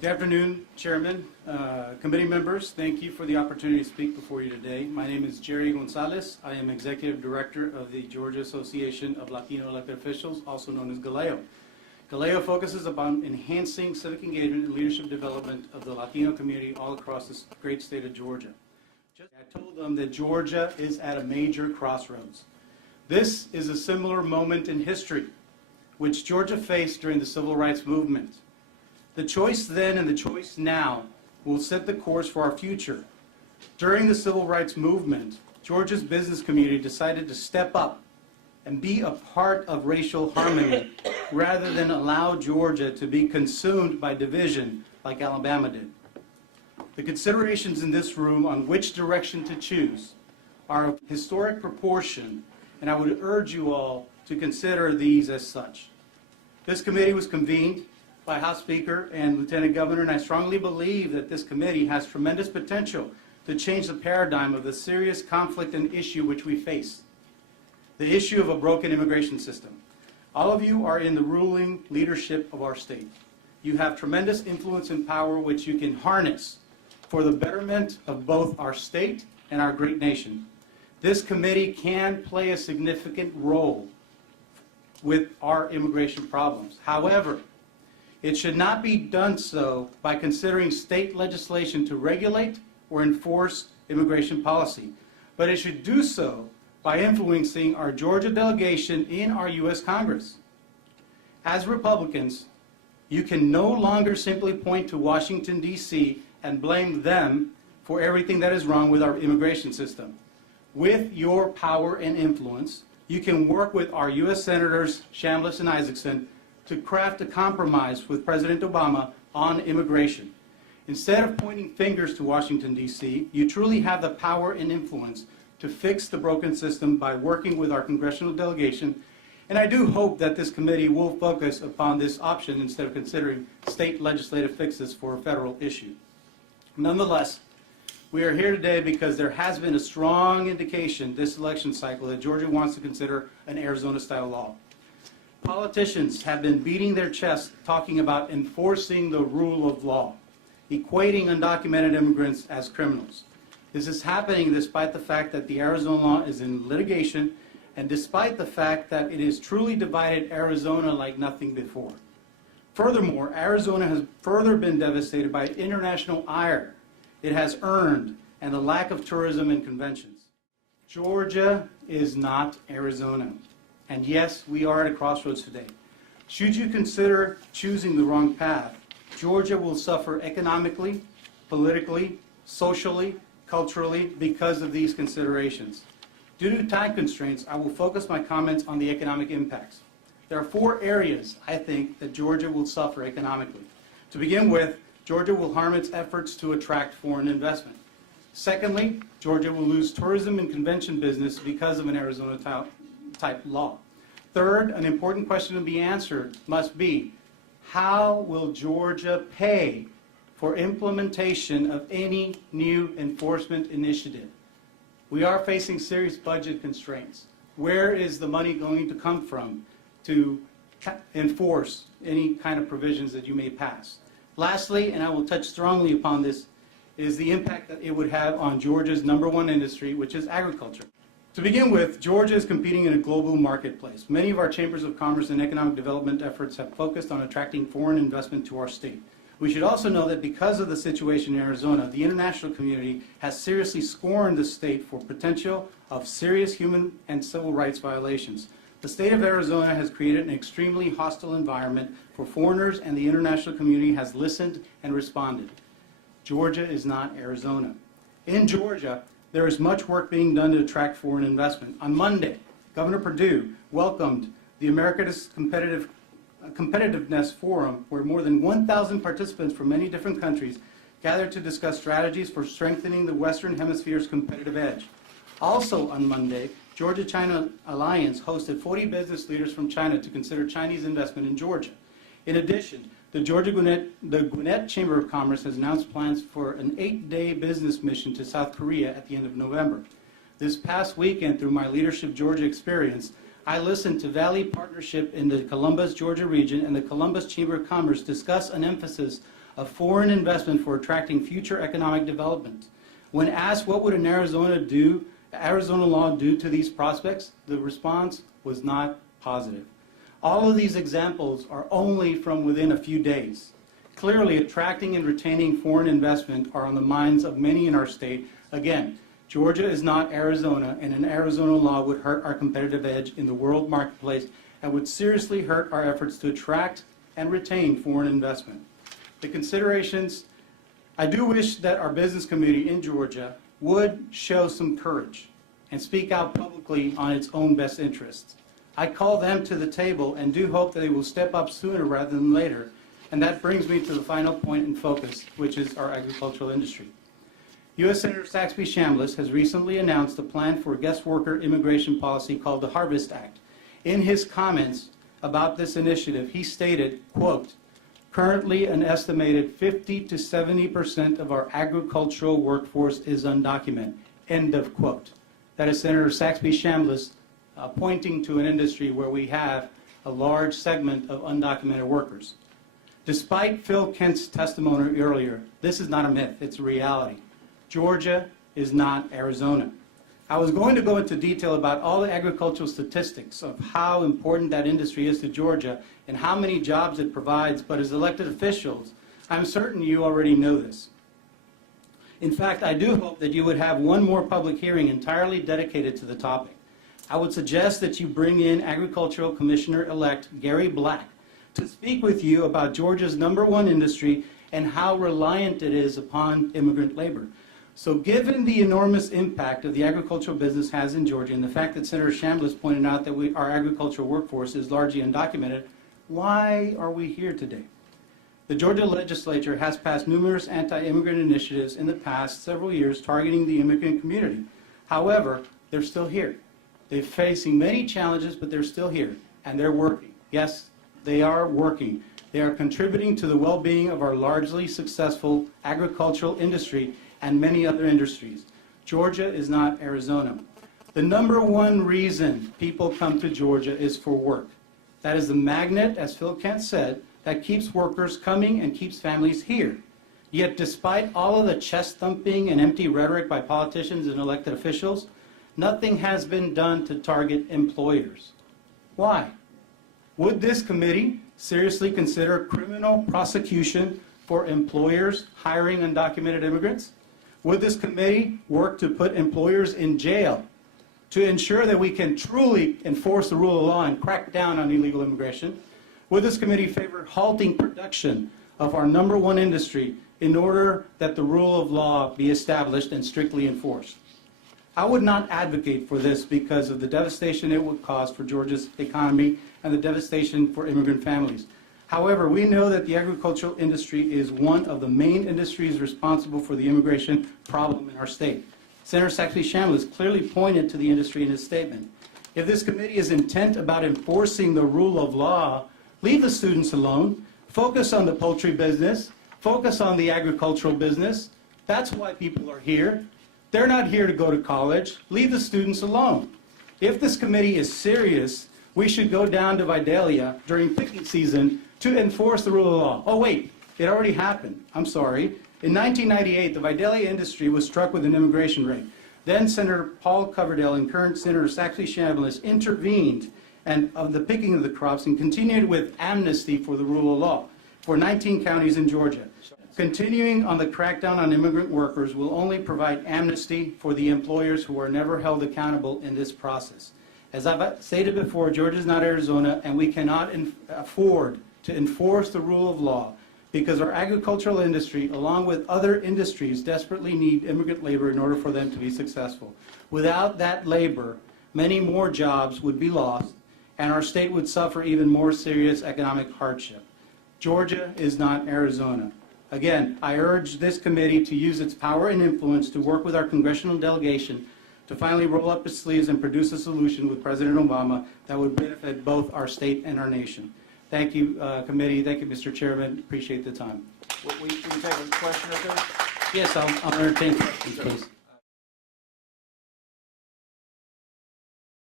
Good afternoon, Chairman, committee members. Thank you for the opportunity to speak before you today. My name is Jerry Gonzalez. I am Executive Director of the Georgia Association of Latino Elected Officials, also known as GALEO. GALEO focuses upon enhancing civic engagement and leadership development of the Latino community all across this great state of Georgia. I told them that Georgia is at a major crossroads. This is a similar moment in history which Georgia faced during the Civil Rights Movement. The choice then and the choice now will set the course for our future. During the Civil Rights Movement, Georgia's business community decided to step up and be a part of racial harmony rather than allow Georgia to be consumed by division like Alabama did. The considerations in this room on which direction to choose are of historic proportion, and I would urge you all to consider these as such. This committee was convened by House Speaker and Lieutenant Governor, and I strongly believe that this committee has tremendous potential to change the paradigm of the serious conflict and issue which we face. The issue of a broken immigration system. All of you are in the ruling leadership of our state. You have tremendous influence and power which you can harness for the betterment of both our state and our great nation. This committee can play a significant role with our immigration problems. However, it should not be done so by considering state legislation to regulate or enforce immigration policy, but it should do so by influencing our Georgia delegation in our U.S. Congress. As Republicans, you can no longer simply point to Washington, D.C. and blame them for everything that is wrong with our immigration system. With your power and influence, you can work with our U.S. Senators Chambliss and Isaacson to craft a compromise with President Obama on immigration. Instead of pointing fingers to Washington, D.C., you truly have the power and influence to fix the broken system by working with our congressional delegation, and I do hope that this committee will focus upon this option instead of considering state legislative fixes for a federal issue. Nonetheless, we are here today because there has been a strong indication this election cycle that Georgia wants to consider an Arizona-style law. Politicians have been beating their chest talking about enforcing the rule of law, equating undocumented immigrants as criminals. This is happening despite the fact that the Arizona law is in litigation and despite the fact that it has truly divided Arizona like nothing before. Furthermore, Arizona has further been devastated by international ire it has earned and the lack of tourism and conventions. Georgia is not Arizona. And yes, we are at a crossroads today. Should you consider choosing the wrong path, Georgia will suffer economically, politically, socially, culturally because of these considerations. Due to time constraints, I will focus my comments on the economic impacts. There are 4 areas, I think, that Georgia will suffer economically. To begin with, Georgia will harm its efforts to attract foreign investment. Secondly, Georgia will lose tourism and convention business because of an Arizona-type law. Third, an important question to be answered must be, how will Georgia pay for implementation of any new enforcement initiative? We are facing serious budget constraints. Where is the money going to come from to enforce any kind of provisions that you may pass? Lastly, and I will touch strongly upon this, is the impact that it would have on Georgia's #1 industry, which is agriculture. To begin with, Georgia is competing in a global marketplace. Many of our chambers of commerce and economic development efforts have focused on attracting foreign investment to our state. We should also know that because of the situation in Arizona, the international community has seriously scorned the state for potential of serious human and civil rights violations. The state of Arizona has created an extremely hostile environment for foreigners, and the international community has listened and responded. Georgia is not Arizona. In Georgia, there is much work being done to attract foreign investment. On Monday, Governor Perdue welcomed the America's Competitiveness Forum, where more than 1,000 participants from many different countries gathered to discuss strategies for strengthening the Western Hemisphere's competitive edge. Also on Monday, Georgia-China Alliance hosted 40 business leaders from China to consider Chinese investment in Georgia. In addition, the Gwinnett Chamber of Commerce has announced plans for an 8-day business mission to South Korea at the end of November. This past weekend, through my Leadership Georgia experience, I listened to Valley Partnership in the Columbus, Georgia region and the Columbus Chamber of Commerce discuss an emphasis of foreign investment for attracting future economic development. When asked what would an Arizona law do to these prospects, the response was not positive. All of these examples are only from within a few days. Clearly, attracting and retaining foreign investment are on the minds of many in our state. Again, Georgia is not Arizona, and an Arizona law would hurt our competitive edge in the world marketplace and would seriously hurt our efforts to attract and retain foreign investment. The considerations, I do wish that our business community in Georgia would show some courage and speak out publicly on its own best interests. I call them to the table and do hope that they will step up sooner rather than later. And that brings me to the final point in focus, which is our agricultural industry. U.S. Senator Saxby Chambliss has recently announced a plan for a guest worker immigration policy called the Harvest Act. In his comments about this initiative, he stated, quote, "Currently, an estimated 50 to 70% of our agricultural workforce is undocumented," end of quote. That is Senator Saxby Chambliss pointing to an industry where we have a large segment of undocumented workers. Despite Phil Kent's testimony earlier, this is not a myth, it's a reality. Georgia is not Arizona. I was going to go into detail about all the agricultural statistics of how important that industry is to Georgia and how many jobs it provides, but as elected officials, I'm certain you already know this. In fact, I do hope that you would have one more public hearing entirely dedicated to the topic. I would suggest that you bring in Agricultural Commissioner-elect Gary Black to speak with you about Georgia's #1 industry and how reliant it is upon immigrant labor. So given the enormous impact of the agricultural business has in Georgia and the fact that Senator Chambliss pointed out that our agricultural workforce is largely undocumented, why are we here today? The Georgia legislature has passed numerous anti-immigrant initiatives in the past several years targeting the immigrant community. However, they're still here. They're facing many challenges, but they're still here, and they're working. Yes, they are working. They are contributing to the well-being of our largely successful agricultural industry and many other industries. Georgia is not Arizona. The #1 reason people come to Georgia is for work. That is the magnet, as Phil Kent said, that keeps workers coming and keeps families here. Yet despite all of the chest thumping and empty rhetoric by politicians and elected officials, nothing has been done to target employers. Why? Would this committee seriously consider criminal prosecution for employers hiring undocumented immigrants? Would this committee work to put employers in jail to ensure that we can truly enforce the rule of law and crack down on illegal immigration? Would this committee favor halting production of our #1 industry in order that the rule of law be established and strictly enforced? I would not advocate for this because of the devastation it would cause for Georgia's economy and the devastation for immigrant families. However, we know that the agricultural industry is one of the main industries responsible for the immigration problem in our state. Senator Saxby Chambliss clearly pointed to the industry in his statement. If this committee is intent about enforcing the rule of law, leave the students alone, focus on the poultry business, focus on the agricultural business. That's why people are here. They're not here to go to college. Leave the students alone. If this committee is serious, we should go down to Vidalia during picking season to enforce the rule of law. Oh wait, it already happened. I'm sorry. In 1998, the Vidalia industry was struck with an immigration raid. Then Senator Paul Coverdale and current Senator Saxby Chambliss intervened of the picking of the crops and continued with amnesty for the rule of law for 19 counties in Georgia. Continuing on the crackdown on immigrant workers will only provide amnesty for the employers who are never held accountable in this process. As I've stated before, Georgia is not Arizona, and we cannot afford to enforce the rule of law because our agricultural industry, along with other industries, desperately need immigrant labor in order for them to be successful. Without that labor, many more jobs would be lost, and our state would suffer even more serious economic hardship. Georgia is not Arizona. Again, I urge this committee to use its power and influence to work with our congressional delegation to finally roll up its sleeves and produce a solution with President Obama that would benefit both our state and our nation. Thank you, committee. Thank you, Mr. Chairman. Appreciate the time. We can take a question or two? Yes, I'll entertain questions, please.